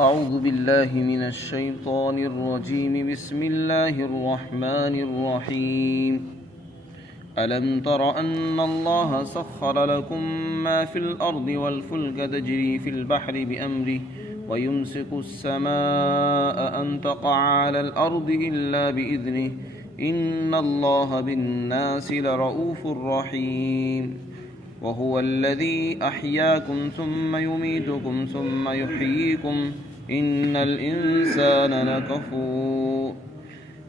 أعوذ بالله من الشيطان الرجيم بسم الله الرحمن الرحيم ألم تر أن الله سخر لكم ما في الأرض والفلك تجري في البحر بأمره ويمسك السماء أن تقع على الأرض إلا بإذنه إن الله بالناس لرؤوف رحيم وهو الذي أحياكم ثم يميتكم ثم يحييكم إن الإنسان لكفور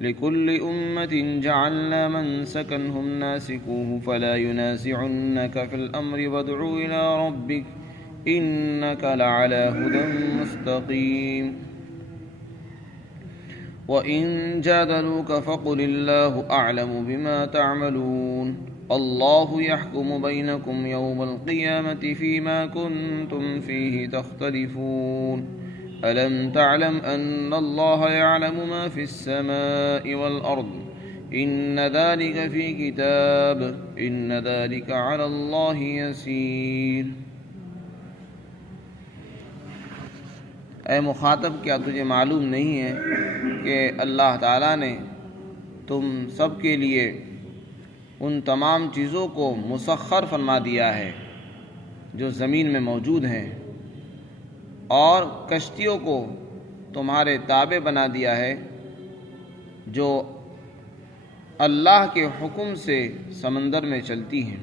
لكل أمة جعلنا منسكا هم ناسكوه فلا ينازعنك في الأمر وادع إلى ربك إنك لعلى هدى مستقيم وإن جادلوك فقل الله أعلم بما تعملون الله يحكم بينكم يوم القيامة فيما كنتم فيه تختلفون ألم تعلم أن الله يعلم ما في السماء والأرض إن ذلك في كتاب إن ذلك على الله يسير۔ اے مخاطب، کیا تجھے معلوم نہیں ہے کہ اللہ تعالیٰ نے تم سب کے لیے ان تمام چیزوں کو مسخر فرما دیا ہے جو زمین میں موجود ہیں، اور کشتیوں کو تمہارے تابع بنا دیا ہے جو اللہ کے حکم سے سمندر میں چلتی ہیں،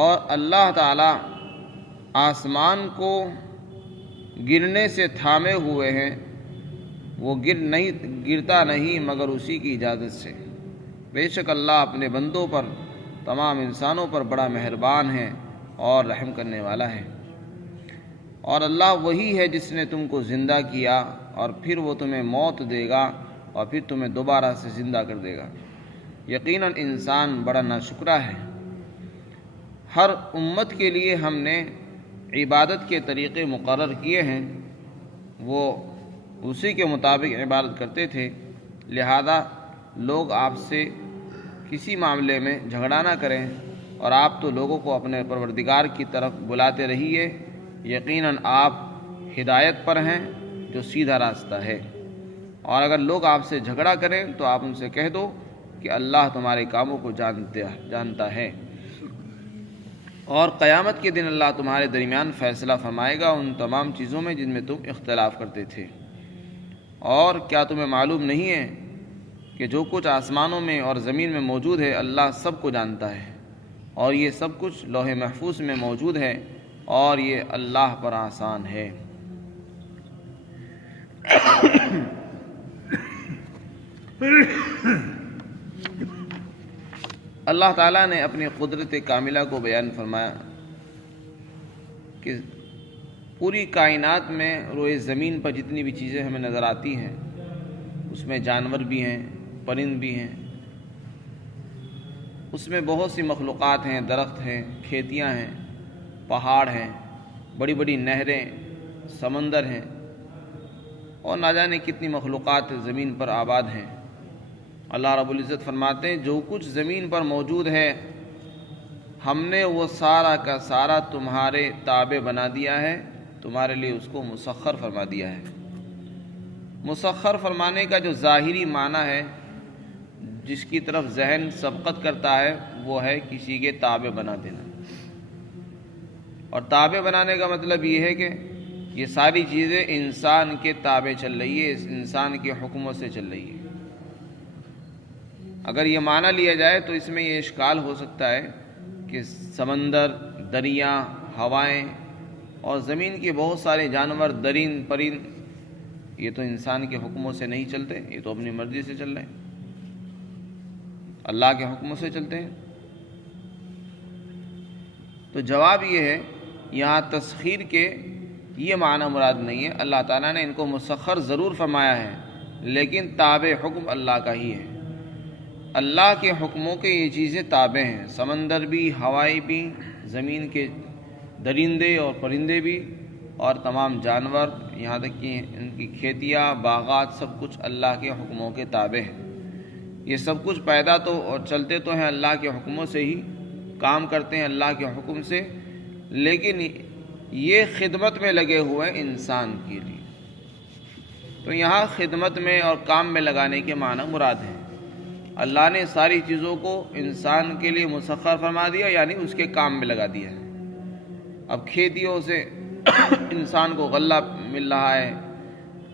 اور اللہ تعالیٰ آسمان کو گرنے سے تھامے ہوئے ہیں، وہ گرتا نہیں مگر اسی کی اجازت سے۔ بے شک اللہ اپنے بندوں پر، تمام انسانوں پر بڑا مہربان ہے اور رحم کرنے والا ہے۔ اور اللہ وہی ہے جس نے تم کو زندہ کیا اور پھر وہ تمہیں موت دے گا اور پھر تمہیں دوبارہ سے زندہ کر دے گا۔ یقیناً انسان بڑا ناشکرا ہے۔ ہر امت کے لیے ہم نے عبادت کے طریقے مقرر کیے ہیں، وہ اسی کے مطابق عبادت کرتے تھے، لہذا لوگ آپ سے کسی معاملے میں جھگڑا نہ کریں، اور آپ تو لوگوں کو اپنے پروردگار کی طرف بلاتے رہیے، یقیناً آپ ہدایت پر ہیں جو سیدھا راستہ ہے۔ اور اگر لوگ آپ سے جھگڑا کریں تو آپ ان سے کہہ دو کہ اللہ تمہارے کاموں کو جانتا ہے، اور قیامت کے دن اللہ تمہارے درمیان فیصلہ فرمائے گا ان تمام چیزوں میں جن میں تم اختلاف کرتے تھے۔ اور کیا تمہیں معلوم نہیں ہے کہ جو کچھ آسمانوں میں اور زمین میں موجود ہے اللہ سب کو جانتا ہے، اور یہ سب کچھ لوح محفوظ میں موجود ہے، اور یہ اللہ پر آسان ہے۔ اللہ تعالیٰ نے اپنی قدرت کاملہ کو بیان فرمایا کہ پوری کائنات میں روئے زمین پر جتنی بھی چیزیں ہمیں نظر آتی ہیں اس میں جانور بھی ہیں، پرند بھی ہیں، اس میں بہت سی مخلوقات ہیں، درخت ہیں، کھیتیاں ہیں، پہاڑ ہیں، بڑی بڑی نہریں، سمندر ہیں، اور نہ جانے کتنی مخلوقات زمین پر آباد ہیں۔ اللہ رب العزت فرماتے ہیں جو کچھ زمین پر موجود ہے ہم نے وہ سارا کا سارا تمہارے تابع بنا دیا ہے، تمہارے لیے اس کو مسخر فرما دیا ہے۔ مسخر فرمانے کا جو ظاہری معنی ہے، جس کی طرف ذہن سبقت کرتا ہے، وہ ہے کسی کے تابع بنا دینا۔ اور تابع بنانے کا مطلب یہ ہے کہ یہ ساری چیزیں انسان کے تابع چل رہی ہے، انسان کے حکموں سے چل رہی ہے۔ اگر یہ معنی لیا جائے تو اس میں یہ اشکال ہو سکتا ہے کہ سمندر، دریا، ہوائیں اور زمین کے بہت سارے جانور، درند، پرند، یہ تو انسان کے حکموں سے نہیں چلتے، یہ تو اپنی مرضی سے چل رہے ہیں، اللہ کے حکموں سے چلتے ہیں۔ تو جواب یہ ہے، یہاں تسخیر کے یہ معنی مراد نہیں ہے۔ اللہ تعالیٰ نے ان کو مسخر ضرور فرمایا ہے، لیکن تابع حکم اللہ کا ہی ہے۔ اللہ کے حکموں کے یہ چیزیں تابع ہیں، سمندر بھی، ہوائیں بھی، زمین کے درندے اور پرندے بھی، اور تمام جانور، یہاں تک کہ ان کی کھیتیاں، باغات، سب کچھ اللہ کے حکموں کے تابع ہیں۔ یہ سب کچھ پیدا تو اور چلتے تو ہیں اللہ کے حکموں سے ہی، کام کرتے ہیں اللہ کے حکم سے، لیکن یہ خدمت میں لگے ہوئے ہیں انسان کے لیے۔ تو یہاں خدمت میں اور کام میں لگانے کے معنی مراد ہیں۔ اللہ نے ساری چیزوں کو انسان کے لیے مسخر فرما دیا، یعنی اس کے کام میں لگا دیا ہے۔ اب کھیتیوں سے انسان کو غلہ مل رہا ہے،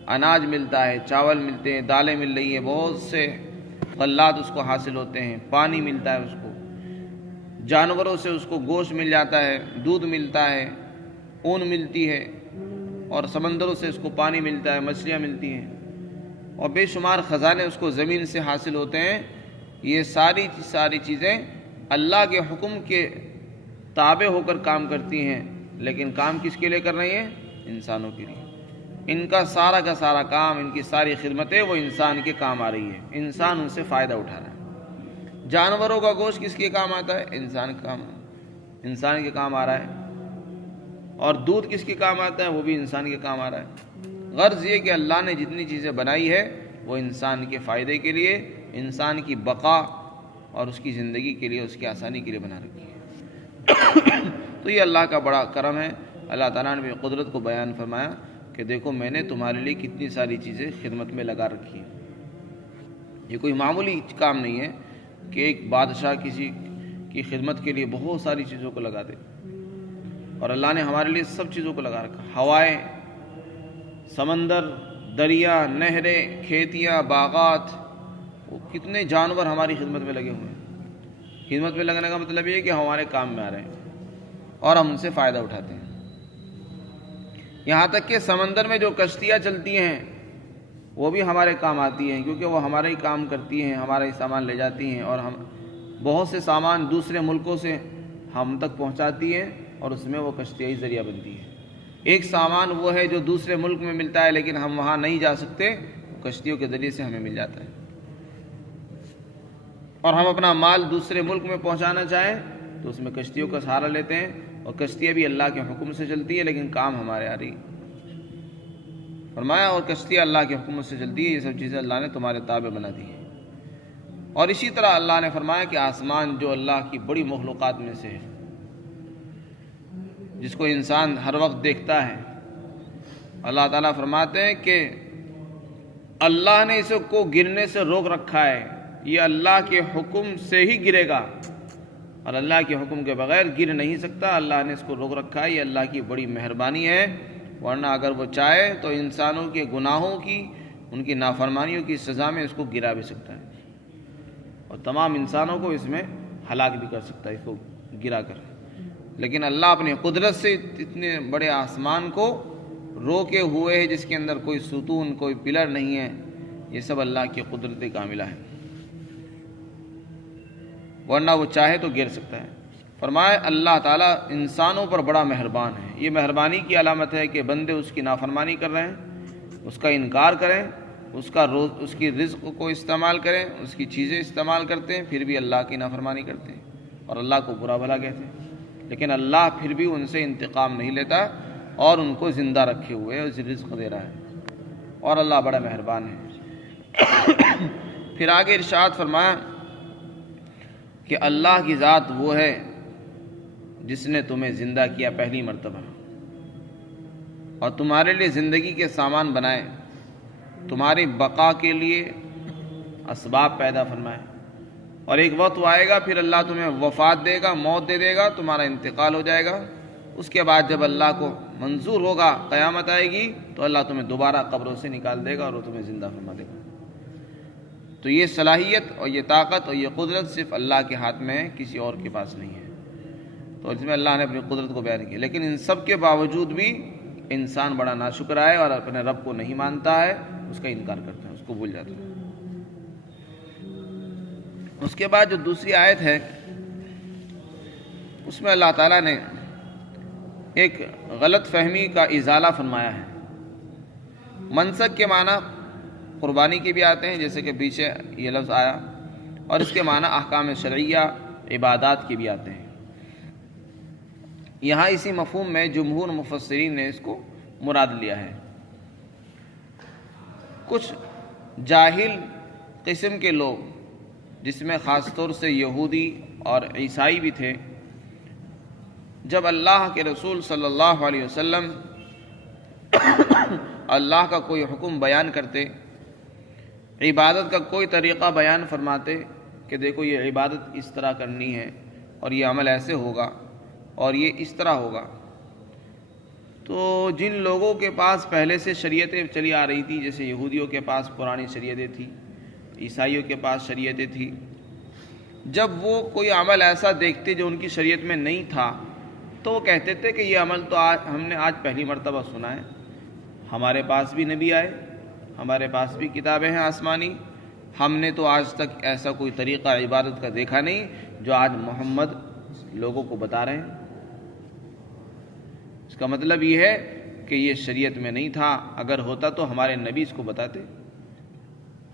اناج ملتا ہے، چاول ملتے ہیں، دالیں مل رہی ہیں، بہت سے غلات اس کو حاصل ہوتے ہیں، پانی ملتا ہے اس کو، جانوروں سے اس کو گوشت مل جاتا ہے، دودھ ملتا ہے، اون ملتی ہے، اور سمندروں سے اس کو پانی ملتا ہے، مچھلیاں ملتی ہیں، اور بے شمار خزانے اس کو زمین سے حاصل ہوتے ہیں۔ یہ ساری چیزیں اللہ کے حکم کے تابع ہو کر کام کرتی ہیں، لیکن کام کس کے لیے کر رہی ہیں؟ انسانوں کے لیے۔ ان کا سارا کام، ان کی ساری خدمتیں وہ انسان کے کام آ رہی ہے، انسان ان سے فائدہ اٹھا رہا ہے۔ جانوروں کا گوشت کس کے کام آتا ہے؟ انسان کے کام آ رہا ہے، اور دودھ کس کے کام آتا ہے؟ وہ بھی انسان کے کام آ رہا ہے۔ غرض یہ کہ اللہ نے جتنی چیزیں بنائی ہے وہ انسان کے فائدے کے لیے، انسان کی بقا اور اس کی زندگی کے لیے، اس کی آسانی کے لیے بنا رکھی ہے۔ تو یہ اللہ کا بڑا کرم ہے۔ اللہ تعالیٰ نے اپنی قدرت کو بیان فرمایا کہ دیکھو میں نے تمہارے لیے کتنی ساری چیزیں خدمت میں لگا رکھی ہیں۔ یہ کوئی معمولی کام نہیں ہے کہ ایک بادشاہ کسی کی خدمت کے لیے بہت ساری چیزوں کو لگا دے، اور اللہ نے ہمارے لیے سب چیزوں کو لگا رکھا۔ ہوائیں، سمندر، دریا، نہریں، کھیتیاں، باغات، وہ کتنے جانور ہماری خدمت میں لگے ہوئے ہیں۔ خدمت میں لگنے کا مطلب یہ ہے کہ ہمارے کام میں آ رہے ہیں اور ہم ان سے فائدہ اٹھاتے ہیں۔ یہاں تک کہ سمندر میں جو کشتیاں چلتی ہیں وہ بھی ہمارے کام آتی ہیں، کیونکہ وہ ہمارا ہی کام کرتی ہیں، ہمارا ہی سامان لے جاتی ہیں، اور ہم بہت سے سامان دوسرے ملکوں سے ہم تک پہنچاتی ہیں، اور اس میں وہ کشتیائی ذریعہ بنتی ہے۔ ایک سامان وہ ہے جو دوسرے ملک میں ملتا ہے لیکن ہم وہاں نہیں جا سکتے، کشتیوں کے ذریعے سے ہمیں مل جاتا ہے، اور ہم اپنا مال دوسرے ملک میں پہنچانا چاہیں تو اس میں کشتیوں کا سہارا لیتے ہیں، اور کشتیاں بھی اللہ کے حکم سے چلتی ہے لیکن کام ہمارے آ رہی ہے۔ فرمایا اور کشتیاں اللہ کے حکم سے چلتی ہے، یہ سب چیزیں اللہ نے تمہارے تابع بنا دی ہیں۔ اور اسی طرح اللہ نے فرمایا کہ آسمان جو اللہ کی بڑی مخلوقات میں سے ہے، جس کو انسان ہر وقت دیکھتا ہے، اللہ تعالیٰ فرماتے ہیں کہ اللہ نے اسے کو گرنے سے روک رکھا ہے، یہ اللہ کے حکم سے ہی گرے گا، اور اللہ کے حکم کے بغیر گر نہیں سکتا۔ اللہ نے اس کو روک رکھا ہے، یہ اللہ کی بڑی مہربانی ہے، ورنہ اگر وہ چاہے تو انسانوں کے گناہوں کی، ان کی نافرمانیوں کی سزا میں اس کو گرا بھی سکتا ہے، اور تمام انسانوں کو اس میں ہلاک بھی کر سکتا ہے اس کو گرا کر۔ لیکن اللہ اپنی قدرت سے اتنے بڑے آسمان کو روکے ہوئے ہے، جس کے اندر کوئی ستون، کوئی پلر نہیں ہے، یہ سب اللہ کی قدرت کاملہ ہے، ورنہ وہ چاہے تو گر سکتا ہے۔ فرمائے اللہ تعالیٰ انسانوں پر بڑا مہربان ہے۔ یہ مہربانی کی علامت ہے کہ بندے اس کی نافرمانی کر رہے ہیں، اس کا انکار کریں، اس کی رزق کو استعمال کریں، اس کی چیزیں استعمال کرتے ہیں، پھر بھی اللہ کی نافرمانی کرتے ہیں اور اللہ کو برا بھلا کہتے ہیں، لیکن اللہ پھر بھی ان سے انتقام نہیں لیتا اور ان کو زندہ رکھے ہوئے رزق دے رہا ہے، اور اللہ بڑا مہربان ہے۔ پھر آگے ارشاد فرمایا کہ اللہ کی ذات وہ ہے جس نے تمہیں زندہ کیا پہلی مرتبہ، اور تمہارے لیے زندگی کے سامان بنائے، تمہاری بقا کے لیے اسباب پیدا فرمائے، اور ایک وقت آئے گا پھر اللہ تمہیں وفات دے گا، موت دے دے گا، تمہارا انتقال ہو جائے گا۔ اس کے بعد جب اللہ کو منظور ہوگا، قیامت آئے گی تو اللہ تمہیں دوبارہ قبروں سے نکال دے گا اور وہ تمہیں زندہ فرما دے گا۔ تو یہ صلاحیت اور یہ طاقت اور یہ قدرت صرف اللہ کے ہاتھ میں ہے، کسی اور کے پاس نہیں ہے۔ تو اس میں اللہ نے اپنی قدرت کو بیان کیا، لیکن ان سب کے باوجود بھی انسان بڑا ناشکرا ہے اور اپنے رب کو نہیں مانتا ہے، اس کا انکار کرتا ہے، اس کو بھول جاتا ہے۔ اس کے بعد جو دوسری آیت ہے اس میں اللہ تعالیٰ نے ایک غلط فہمی کا ازالہ فرمایا ہے۔ منسک کے معنی قربانی کے بھی آتے ہیں، جیسے کہ پیچھے یہ لفظ آیا، اور اس کے معنی احکام شرعیہ، عبادات کے بھی آتے ہیں۔ یہاں اسی مفہوم میں جمہور مفسرین نے اس کو مراد لیا ہے۔ کچھ جاہل قسم کے لوگ، جس میں خاص طور سے یہودی اور عیسائی بھی تھے، جب اللہ کے رسول صلی اللہ علیہ وسلم اللہ کا کوئی حکم بیان کرتے، عبادت کا کوئی طریقہ بیان فرماتے کہ دیکھو یہ عبادت اس طرح کرنی ہے اور یہ عمل ایسے ہوگا اور یہ اس طرح ہوگا، تو جن لوگوں کے پاس پہلے سے شریعتیں چلی آ رہی تھی، جیسے یہودیوں کے پاس پرانی شریعتیں تھیں، عیسائیوں کے پاس شریعتیں تھیں، جب وہ کوئی عمل ایسا دیکھتے جو ان کی شریعت میں نہیں تھا تو وہ کہتے تھے کہ یہ عمل تو ہم نے آج پہلی مرتبہ سنا ہے، ہمارے پاس بھی نبی آئے، ہمارے پاس بھی کتابیں ہیں آسمانی، ہم نے تو آج تک ایسا کوئی طریقہ عبادت کا دیکھا نہیں جو آج محمد لوگوں کو بتا رہے ہیں۔ اس کا مطلب یہ ہے کہ یہ شریعت میں نہیں تھا، اگر ہوتا تو ہمارے نبی اس کو بتاتے،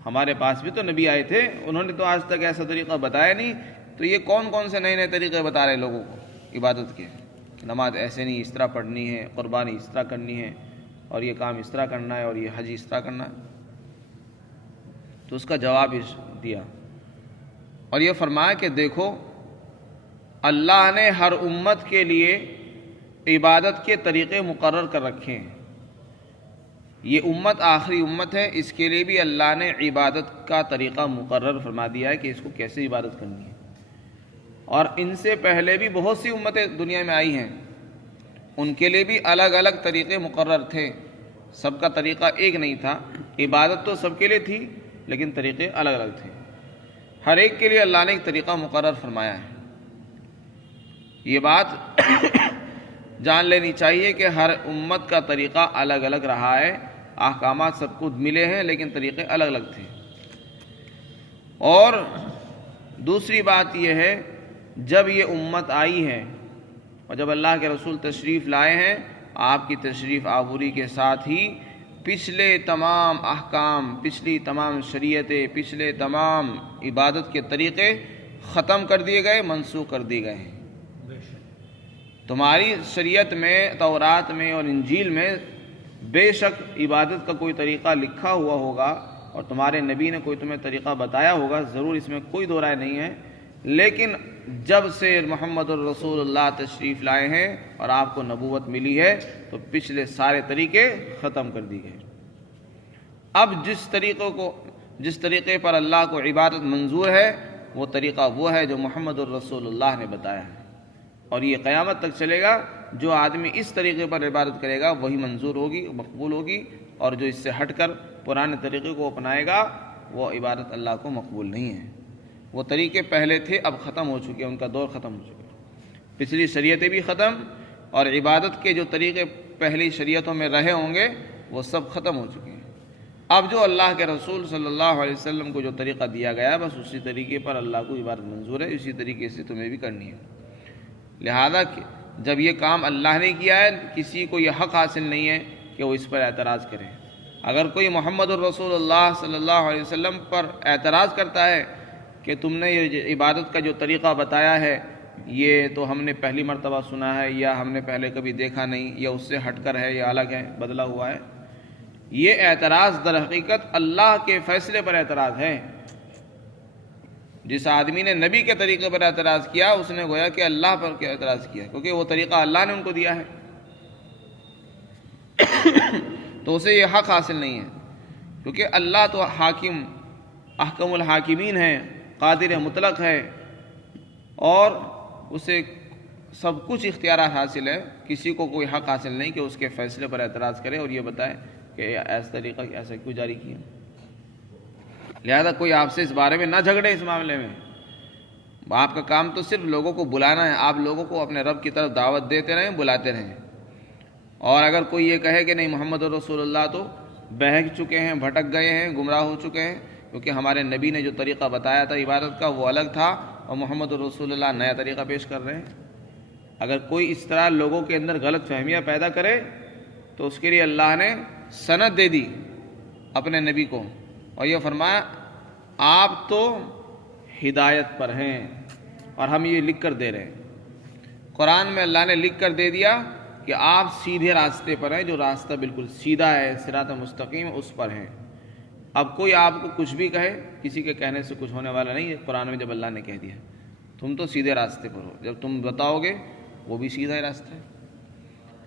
ہمارے پاس بھی تو نبی آئے تھے، انہوں نے تو آج تک ایسا طریقہ بتایا نہیں، تو یہ کون کون سے نئے نئے طریقے بتا رہے لوگوں کو عبادت کے، نماز ایسے نہیں اس طرح پڑھنی ہے، قربانی اس طرح کرنی ہے، اور یہ کام اس طرح کرنا ہے، اور یہ حج اس طرح کرنا ہے۔ تو اس کا جواب دیا اور یہ فرمایا کہ دیکھو اللہ نے ہر امت کے لیے عبادت کے طریقے مقرر کر رکھے ہیں، یہ امت آخری امت ہے، اس کے لیے بھی اللہ نے عبادت کا طریقہ مقرر فرما دیا ہے کہ اس کو کیسے عبادت کرنی ہے۔ اور ان سے پہلے بھی بہت سی امتیں دنیا میں آئی ہیں، ان کے لیے بھی الگ الگ طریقے مقرر تھے، سب کا طریقہ ایک نہیں تھا، عبادت تو سب کے لیے تھی لیکن طریقے الگ الگ تھے، ہر ایک کے لیے اللہ نے ایک طریقہ مقرر فرمایا ہے۔ یہ بات جان لینی چاہیے کہ ہر امت کا طریقہ الگ الگ رہا ہے، احکامات سب کو ملے ہیں لیکن طریقے الگ الگ تھے۔ اور دوسری بات یہ ہے، جب یہ امت آئی ہے اور جب اللہ کے رسول تشریف لائے ہیں، آپ کی تشریف آوری کے ساتھ ہی پچھلے تمام احکام، پچھلی تمام شریعتیں، پچھلے تمام عبادت کے طریقے ختم کر دیے گئے، منسوخ کر دیے گئے ہیں۔ تمہاری شریعت میں، تورات میں اور انجیل میں بے شک عبادت کا کوئی طریقہ لکھا ہوا ہوگا اور تمہارے نبی نے کوئی تمہیں طریقہ بتایا ہوگا، ضرور، اس میں کوئی دو رائے نہیں ہے، لیکن جب سے محمد الرسول اللہ تشریف لائے ہیں اور آپ کو نبوت ملی ہے تو پچھلے سارے طریقے ختم کر دی گئے۔ اب جس طریقے پر اللہ کو عبادت منظور ہے وہ طریقہ وہ ہے جو محمد الرسول اللہ نے بتایا ہے، اور یہ قیامت تک چلے گا، جو آدمی اس طریقے پر عبادت کرے گا وہی منظور ہوگی، مقبول ہوگی، اور جو اس سے ہٹ کر پرانے طریقے کو اپنائے گا وہ عبادت اللہ کو مقبول نہیں ہے۔ وہ طریقے پہلے تھے، اب ختم ہو چکے، ان کا دور ختم ہو چکا، پچھلی شریعتیں بھی ختم، اور عبادت کے جو طریقے پہلی شریعتوں میں رہے ہوں گے وہ سب ختم ہو چکے ہیں۔ اب جو اللہ کے رسول صلی اللہ علیہ وسلم کو جو طریقہ دیا گیا ہے، بس اسی طریقے پر اللہ کو عبادت منظور ہے، اسی طریقے سے تمہیں بھی کرنی ہے۔ لہذا جب یہ کام اللہ نے کیا ہے، کسی کو یہ حق حاصل نہیں ہے کہ وہ اس پر اعتراض کرے۔ اگر کوئی محمد الرسول اللہ صلی اللہ علیہ وسلم پر اعتراض کرتا ہے کہ تم نے یہ عبادت کا جو طریقہ بتایا ہے یہ تو ہم نے پہلی مرتبہ سنا ہے، یا ہم نے پہلے کبھی دیکھا نہیں، یا اس سے ہٹ کر ہے، یا الگ ہے، بدلا ہوا ہے، یہ اعتراض در حقیقت اللہ کے فیصلے پر اعتراض ہے۔ جس آدمی نے نبی کے طریقے پر اعتراض کیا اس نے گویا کہ اللہ پر کیا اعتراض کیا، کیونکہ وہ طریقہ اللہ نے ان کو دیا ہے، تو اسے یہ حق حاصل نہیں ہے، کیونکہ اللہ تو حاکم، احکم الحاکمین ہے، قادر مطلق ہے، اور اسے سب کچھ اختیارات حاصل ہے، کسی کو کوئی حق حاصل نہیں کہ اس کے فیصلے پر اعتراض کرے اور یہ بتائے کہ ایسا طریقہ ایسا کیوں جاری کیا۔ لہذا کوئی آپ سے اس بارے میں نہ جھگڑے، اس معاملے میں آپ کا کام تو صرف لوگوں کو بلانا ہے، آپ لوگوں کو اپنے رب کی طرف دعوت دیتے رہیں، بلاتے رہیں۔ اور اگر کوئی یہ کہے کہ نہیں محمد رسول اللہ تو بہک چکے ہیں، بھٹک گئے ہیں، گمراہ ہو چکے ہیں، کیونکہ ہمارے نبی نے جو طریقہ بتایا تھا عبادت کا وہ الگ تھا اور محمد رسول اللہ نیا طریقہ پیش کر رہے ہیں، اگر کوئی اس طرح لوگوں کے اندر غلط فہمیاں پیدا کرے تو اس کے لیے اللہ نے سند دے دی اپنے نبی کو، اور یہ فرمایا آپ تو ہدایت پر ہیں اور ہم یہ لکھ کر دے رہے ہیں۔ قرآن میں اللہ نے لکھ کر دے دیا کہ آپ سیدھے راستے پر ہیں، جو راستہ بالکل سیدھا ہے، صراط مستقیم، اس پر ہیں۔ اب کوئی آپ کو کچھ بھی کہے، کسی کے کہنے سے کچھ ہونے والا نہیں ہے۔ قرآن میں جب اللہ نے کہہ دیا تم تو سیدھے راستے پر ہو، جب تم بتاؤ گے وہ بھی سیدھا راستہ ہے،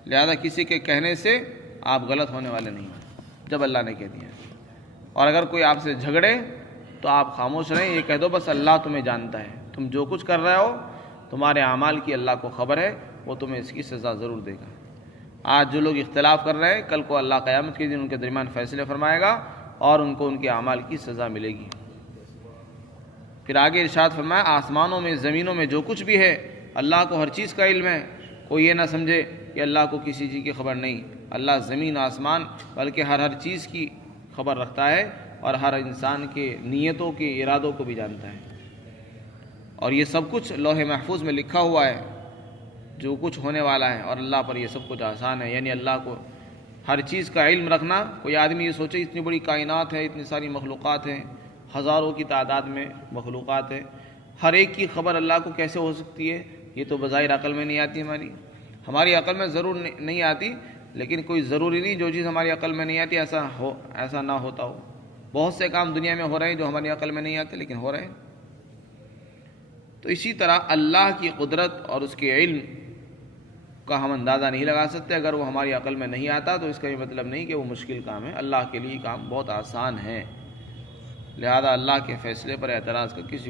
لہذا کسی کے کہنے سے آپ غلط ہونے والے نہیں ہیں جب اللہ نے کہہ دیا ہے۔ اور اگر کوئی آپ سے جھگڑے تو آپ خاموش رہیں، یہ کہہ دو بس اللہ تمہیں جانتا ہے، تم جو کچھ کر رہے ہو تمہارے اعمال کی اللہ کو خبر ہے، وہ تمہیں اس کی سزا ضرور دے گا۔ آج جو لوگ اختلاف کر رہے ہیں، کل کو اللہ قیامت کے دن ان کے درمیان فیصلے فرمائے گا اور ان کو ان کے اعمال کی سزا ملے گی۔ پھر آگے ارشاد فرمایا آسمانوں میں زمینوں میں جو کچھ بھی ہے اللہ کو ہر چیز کا علم ہے۔ کوئی یہ نہ سمجھے کہ اللہ کو کسی چیز کی خبر نہیں، اللہ زمین آسمان بلکہ ہر چیز کی خبر رکھتا ہے اور ہر انسان کے نیتوں کے ارادوں کو بھی جانتا ہے، اور یہ سب کچھ لوح محفوظ میں لکھا ہوا ہے جو کچھ ہونے والا ہے، اور اللہ پر یہ سب کچھ آسان ہے۔ یعنی اللہ کو ہر چیز کا علم رکھنا، کوئی آدمی یہ سوچے اتنی بڑی کائنات ہے، اتنی ساری مخلوقات ہیں، ہزاروں کی تعداد میں مخلوقات ہیں، ہر ایک کی خبر اللہ کو کیسے ہو سکتی ہے؟ یہ تو بظاہر عقل میں نہیں آتی، ہماری عقل میں ضرور نہیں آتی، لیکن کوئی ضروری نہیں جو چیز ہماری عقل میں نہیں آتی ایسا نہ ہوتا ہو۔ بہت سے کام دنیا میں ہو رہے ہیں جو ہماری عقل میں نہیں آتے لیکن ہو رہے ہیں۔ تو اسی طرح اللہ کی قدرت اور اس کے علم کا ہم اندازہ نہیں لگا سکتے، اگر وہ ہماری عقل میں نہیں آتا تو اس کا یہ مطلب نہیں کہ وہ مشکل کام ہے، اللہ کے لیے کام بہت آسان ہے، لہذا اللہ کے فیصلے پر اعتراض کا کسی